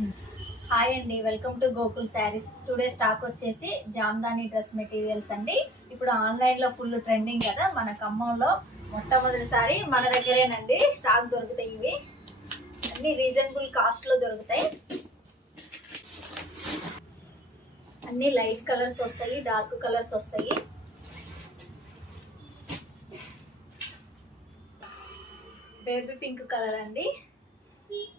Hi అండి, welcome to Gokul saris. Today stock వచ్చేసి Jamdani dress materials అండి. ఇప్పుడు ఆన్లైన్లో ఫుల్ ట్రెండింగ్ కదా, మన ఖమ్మంలో మొట్టమొదటిసారి మన దగ్గరేనండి స్టాక్ దొరుకుతాయి. ఇవి అన్ని రీజనబుల్ కాస్ట్లో దొరుకుతాయి. అన్ని లైట్ కలర్స్ వస్తాయి, డార్క్ కలర్స్ వస్తాయి. బేబీ పింక్ కలర్ అండి,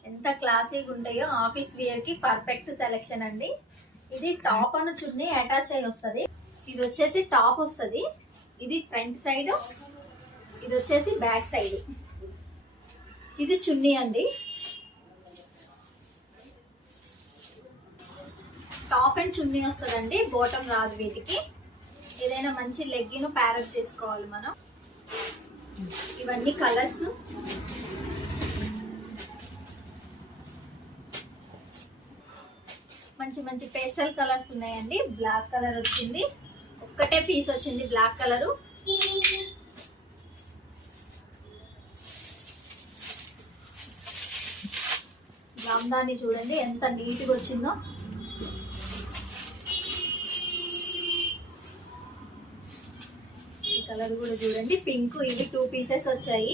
ఎంత క్లాసీగా ఉంటాయో. ఆఫీస్ వేర్ కి పర్ఫెక్ట్ సెలెక్షన్ అండి. ఇది టాప్ అన్న చున్నీ అటాచ్ అయ్యి వస్తుంది. ఇది వచ్చేసి టాప్ వస్తుంది, ఇది ఫ్రంట్ సైడ్, ఇది వచ్చేసి బ్యాక్ సైడ్. ఇది చున్నీ అండి. టాప్ అండ్ చున్నీ వస్తుందండి, బాటమ్ రాదు వీటికి. ఏదైనా మంచి లెగ్గిన్ ప్యారప్ చేసుకోవాలి మనం. ఇవన్నీ కలర్స్. మంచి మంచి పేస్టల్ కలర్స్ ఉన్నాయండి. బ్లాక్ కలర్ వచ్చింది, ఒక్కటే పీస్ వచ్చింది బ్లాక్ కలరు. జామ్దాని చూడండి ఎంత నీట్గా వచ్చిందో. ఈ కలర్ కూడా చూడండి, పింక్. ఇవి 2 పీసెస్ వచ్చాయి.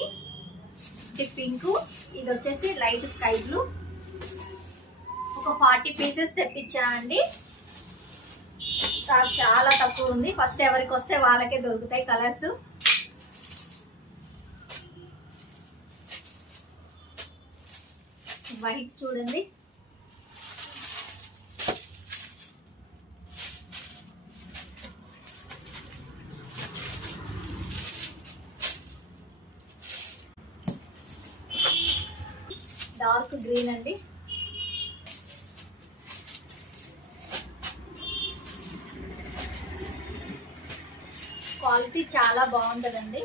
ఇది పింక్, ఇది వచ్చేసి లైట్ స్కై బ్లూ. ఒక 40 పీసెస్ తెప్పించానండి. స్టాక్ చాలా తక్కువ ఉంది. ఫస్ట్ ఎవరికి వస్తే వాళ్ళకే దొరుకుతాయి కలర్స్. వైట్ చూడండి, డార్క్ గ్రీన్ అండి. క్వాలిటీ చాలా బాగుంటుందండి.